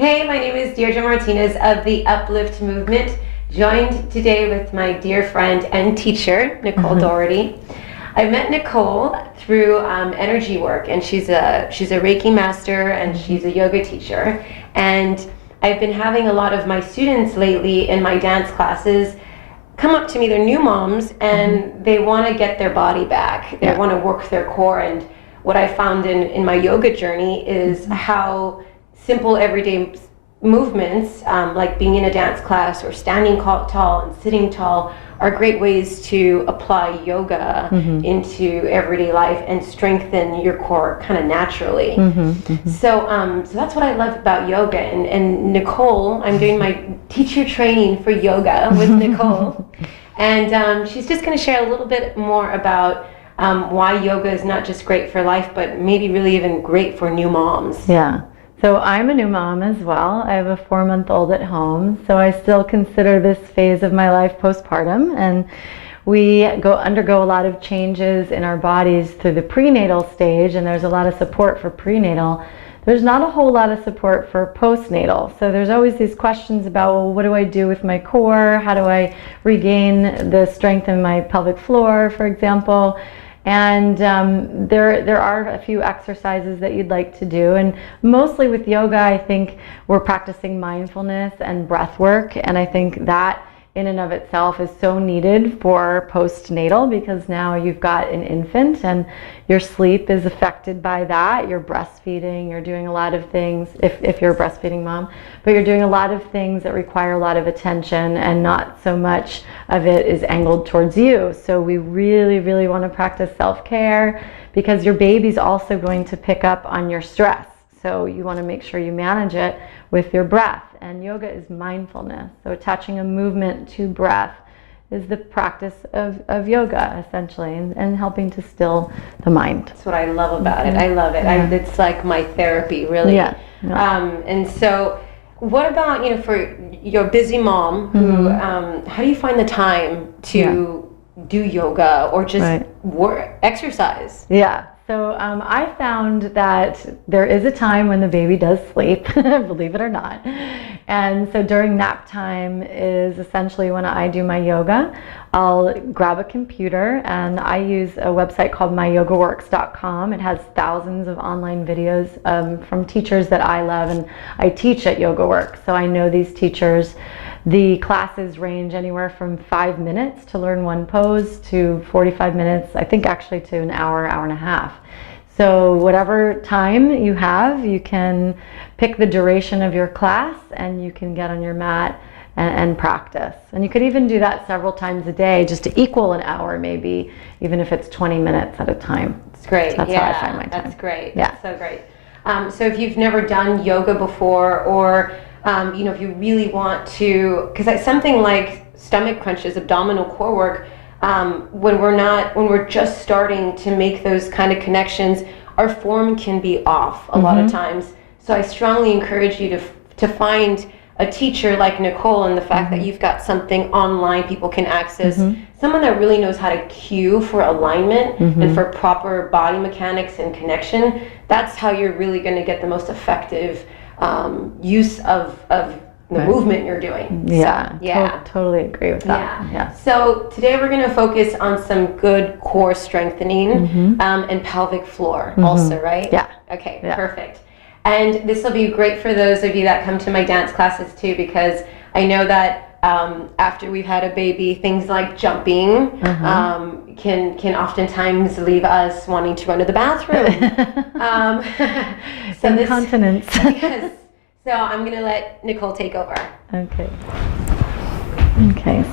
Hey, my name is Deirdre Martinez of the Uplift Movement, joined today with my dear friend and teacher, Nicole Doherty. I met Nicole through energy work, and she's a Reiki Master and she's a yoga teacher. And I've been having a lot of my students lately in my dance classes come up to me, they're new moms, and they want to get their body back. They want to work their core. And what I found in my yoga journey is how simple everyday movements, like being in a dance class or standing tall and sitting tall, are great ways to apply yoga into everyday life and strengthen your core kind of naturally. So that's what I love about yoga. And Nicole, I'm doing my teacher training for yoga with Nicole. And she's just going to share a little bit more about why yoga is not just great for life, but maybe really even great for new moms. Yeah. So I'm a new mom as well. I have a 4-month-old at home. So I still consider this phase of my life postpartum. And we undergo a lot of changes in our bodies through the prenatal stage, and there's a lot of support for prenatal. There's not a whole lot of support for postnatal. So there's always these questions about, well, what do I do with my core? How do I regain the strength in my pelvic floor, for example? And there are a few exercises that you'd like to do, and mostly with yoga I think we're practicing mindfulness and breath work, and I think that in and of itself is so needed for postnatal, because now you've got an infant and your sleep is affected by that. You're breastfeeding, you're doing a lot of things, if you're a breastfeeding mom, but you're doing a lot of things that require a lot of attention, and not so much of it is angled towards you. So we really, really want to practice self-care, because your baby's also going to pick up on your stress. So you want to make sure you manage it with your breath. And yoga is mindfulness. So attaching a movement to breath is the practice of yoga, essentially, and helping to still the mind. That's what I love about it. I love it. It's like my therapy, really. And so what about, for your busy mom who, how do you find the time to do yoga or just exercise? Yeah. So I found that there is a time when the baby does sleep, believe it or not. And so during nap time is essentially when I do my yoga. I'll grab a computer, and I use a website called myogaworks.com. It has thousands of online videos from teachers that I love, and I teach at Yoga Works. So I know these teachers. The classes range anywhere from 5 minutes to learn one pose to 45 minutes, I think actually to an hour, hour and a half. So whatever time you have, you can pick the duration of your class and you can get on your mat and practice. And you could even do that several times a day just to equal an hour maybe, even if it's 20 minutes at a time. It's great. So that's how I find my time. That's great. Yeah. That's so great. So if you've never done yoga before, or if you really want to, because something like stomach crunches, abdominal core work, when we're just starting to make those kind of connections, our form can be off a lot of times. So I strongly encourage you to find a teacher like Nicole, and the fact that you've got something online people can access, someone that really knows how to cue for alignment and for proper body mechanics and connection. That's how you're really going to get the most effective use of the movement you're doing. Totally agree with that. Yeah. So today we're going to focus on some good core strengthening and pelvic floor also, right? Yeah. Okay, perfect. And this will be great for those of you that come to my dance classes too, because I know that after we've had a baby, things like jumping can oftentimes leave us wanting to run to the bathroom. Incontinence. Yes. So I'm going to let Nicole take over. Okay,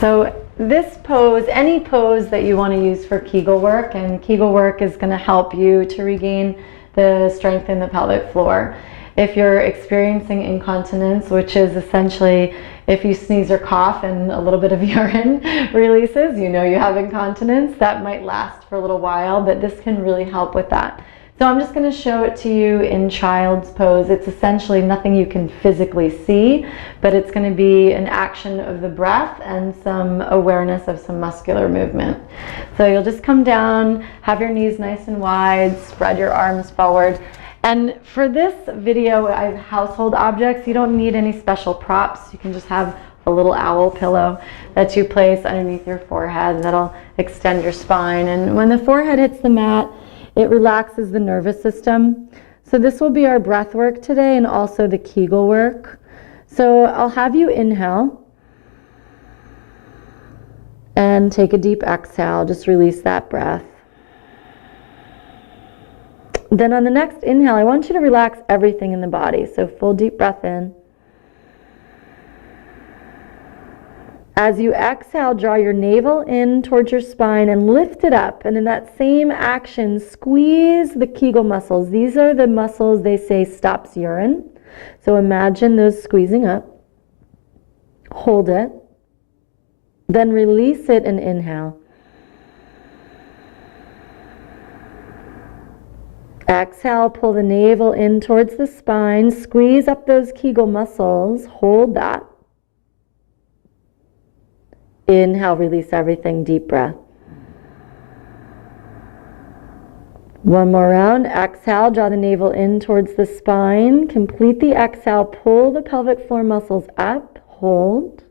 so this pose, any pose that you want to use for Kegel work, and Kegel work is going to help you to regain the strength in the pelvic floor. If you're experiencing incontinence, which is essentially if you sneeze or cough and a little bit of urine releases, you have incontinence. That might last for a little while, but this can really help with that. So I'm just going to show it to you in child's pose. It's essentially nothing you can physically see, but it's going to be an action of the breath and some awareness of some muscular movement. So you'll just come down, have your knees nice and wide, spread your arms forward, And for this video, I have household objects. You don't need any special props. You can just have a little owl pillow that you place underneath your forehead. That'll extend your spine. And when the forehead hits the mat, it relaxes the nervous system. So this will be our breath work today and also the Kegel work. So I'll have you inhale and take a deep exhale. Just release that breath. Then on the next inhale, I want you to relax everything in the body. So full deep breath in. As you exhale, draw your navel in towards your spine and lift it up. And in that same action, squeeze the Kegel muscles. These are the muscles they say stops urine. So imagine those squeezing up. Hold it. Then release it and inhale. Exhale, pull the navel in towards the spine. Squeeze up those Kegel muscles. Hold that. Inhale, release everything, deep breath. One more round. Exhale, draw the navel in towards the spine. Complete the exhale, pull the pelvic floor muscles up, hold.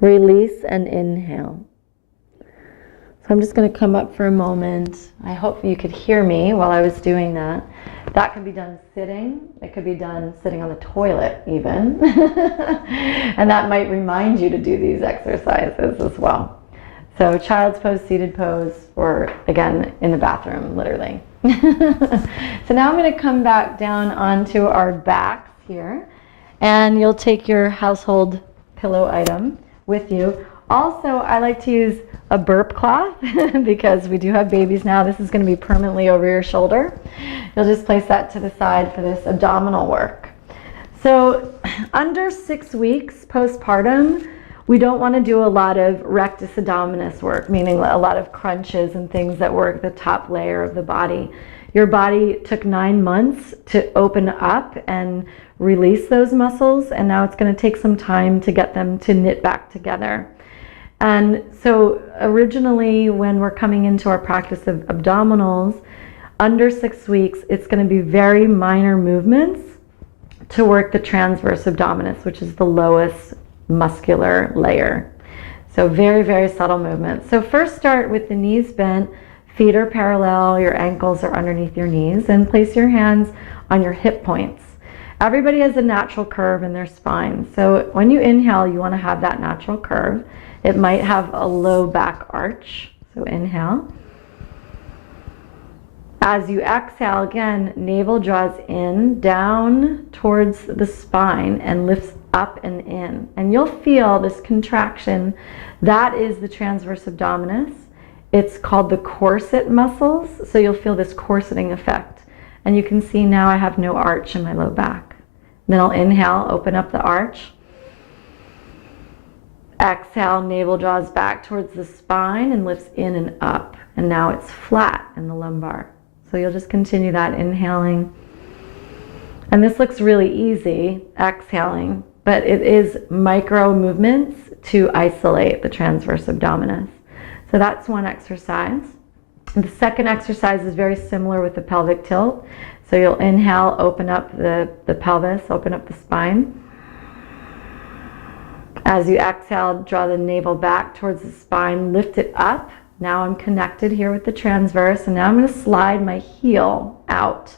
Release and inhale. So I'm just going to come up for a moment. I hope you could hear me while I was doing that. That can be done sitting. It could be done sitting on the toilet even. And that might remind you to do these exercises as well. So child's pose, seated pose, or again, in the bathroom, literally. So now I'm going to come back down onto our backs here. And you'll take your household pillow item with you. Also, I like to use a burp cloth because we do have babies now. This is going to be permanently over your shoulder. You'll just place that to the side for this abdominal work. So under 6 weeks postpartum, we don't want to do a lot of rectus abdominis work, meaning a lot of crunches and things that work the top layer of the body. Your body took 9 months to open up and release those muscles, and now it's going to take some time to get them to knit back together. And so originally when we're coming into our practice of abdominals, under 6 weeks, it's going to be very minor movements to work the transverse abdominis, which is the lowest muscular layer. So very, very subtle movements. So first start with the knees bent, feet are parallel, your ankles are underneath your knees, and place your hands on your hip points. Everybody has a natural curve in their spine. So when you inhale, you want to have that natural curve. It might have a low back arch. So inhale. As you exhale, again, navel draws in, down towards the spine and lifts up and in. And you'll feel this contraction. That is the transverse abdominis. It's called the corset muscles. So you'll feel this corseting effect. And you can see now I have no arch in my low back. Then I'll inhale, open up the arch. Exhale, navel draws back towards the spine and lifts in and up. And now it's flat in the lumbar. So you'll just continue that inhaling. And this looks really easy, exhaling, but it is micro movements to isolate the transverse abdominis. So that's one exercise. The second exercise is very similar with the pelvic tilt. So you'll inhale, open up the pelvis, open up the spine. As you exhale, draw the navel back towards the spine, lift it up. Now I'm connected here with the transverse, and now I'm going to slide my heel out.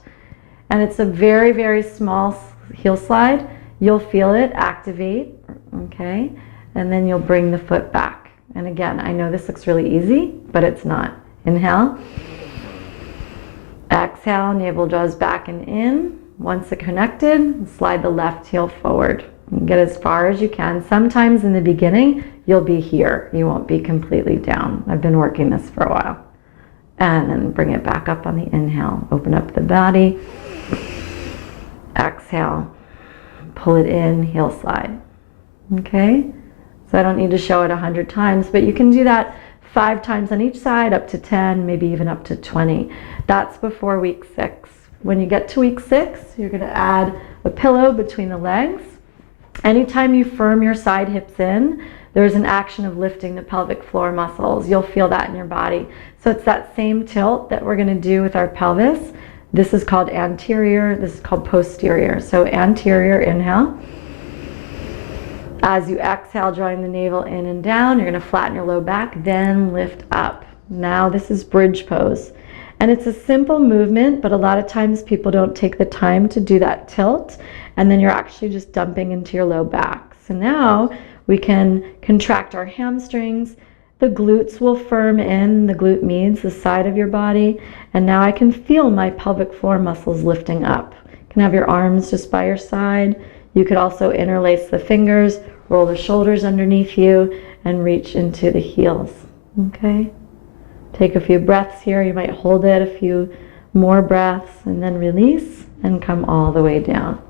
And it's a very, very small heel slide. You'll feel it activate, okay? And then you'll bring the foot back. And again, I know this looks really easy, but it's not. Inhale. Exhale, navel draws back and in. Once it's connected, slide the left heel forward. And get as far as you can. Sometimes in the beginning, you'll be here. You won't be completely down. I've been working this for a while. And then bring it back up on the inhale. Open up the body. Exhale. Pull it in, heel slide. Okay? So I don't need to show it 100 times, but you can do that 5 times on each side, up to 10, maybe even up to 20. That's before week 6. When you get to week 6, you're going to add a pillow between the legs. Anytime you firm your side hips in, there's an action of lifting the pelvic floor muscles. You'll feel that in your body. So it's that same tilt that we're going to do with our pelvis. This is called anterior, this is called posterior. So anterior, inhale. As you exhale, drawing the navel in and down, you're going to flatten your low back, then lift up. Now this is bridge pose. And it's a simple movement, but a lot of times people don't take the time to do that tilt, and then you're actually just dumping into your low back. So now we can contract our hamstrings. The glutes will firm in, the glute medius, the side of your body, and now I can feel my pelvic floor muscles lifting up. You can have your arms just by your side. You could also interlace the fingers, roll the shoulders underneath you, and reach into the heels. Okay? Take a few breaths here. You might hold it a few more breaths, and then release and come all the way down.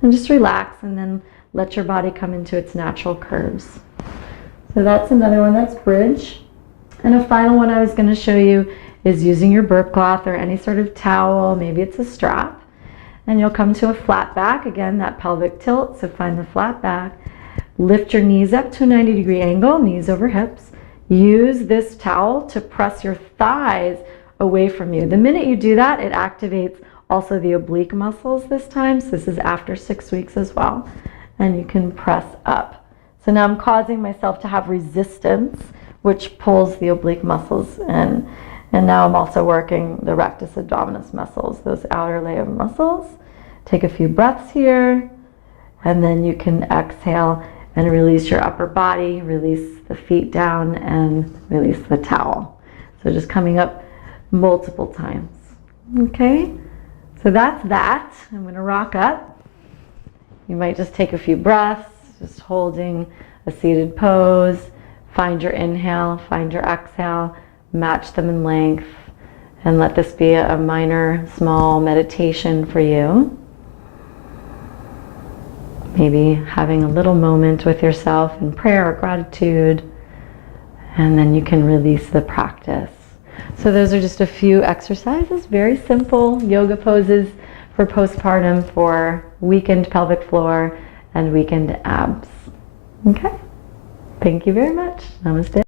And just relax, and then let your body come into its natural curves. So that's another one, that's bridge. And a final one I was going to show you is using your burp cloth or any sort of towel, maybe it's a strap. And you'll come to a flat back, again, that pelvic tilt, so find the flat back. Lift your knees up to a 90-degree angle, knees over hips. Use this towel to press your thighs away from you. The minute you do that, it activates also the oblique muscles this time. So this is after 6 weeks as well. And you can press up. So now I'm causing myself to have resistance, which pulls the oblique muscles in. And now I'm also working the rectus abdominis muscles, those outer layer muscles. Take a few breaths here, and then you can exhale and release your upper body, release the feet down, and release the towel. So just coming up multiple times. Okay, so that's that. I'm going to rock up. You might just take a few breaths, just holding a seated pose. Find your inhale, find your exhale, match them in length, and let this be a minor, small meditation for you. Maybe having a little moment with yourself in prayer or gratitude, and then you can release the practice. So those are just a few exercises, very simple yoga poses for postpartum, for weakened pelvic floor and weakened abs. Okay, thank you very much. Namaste.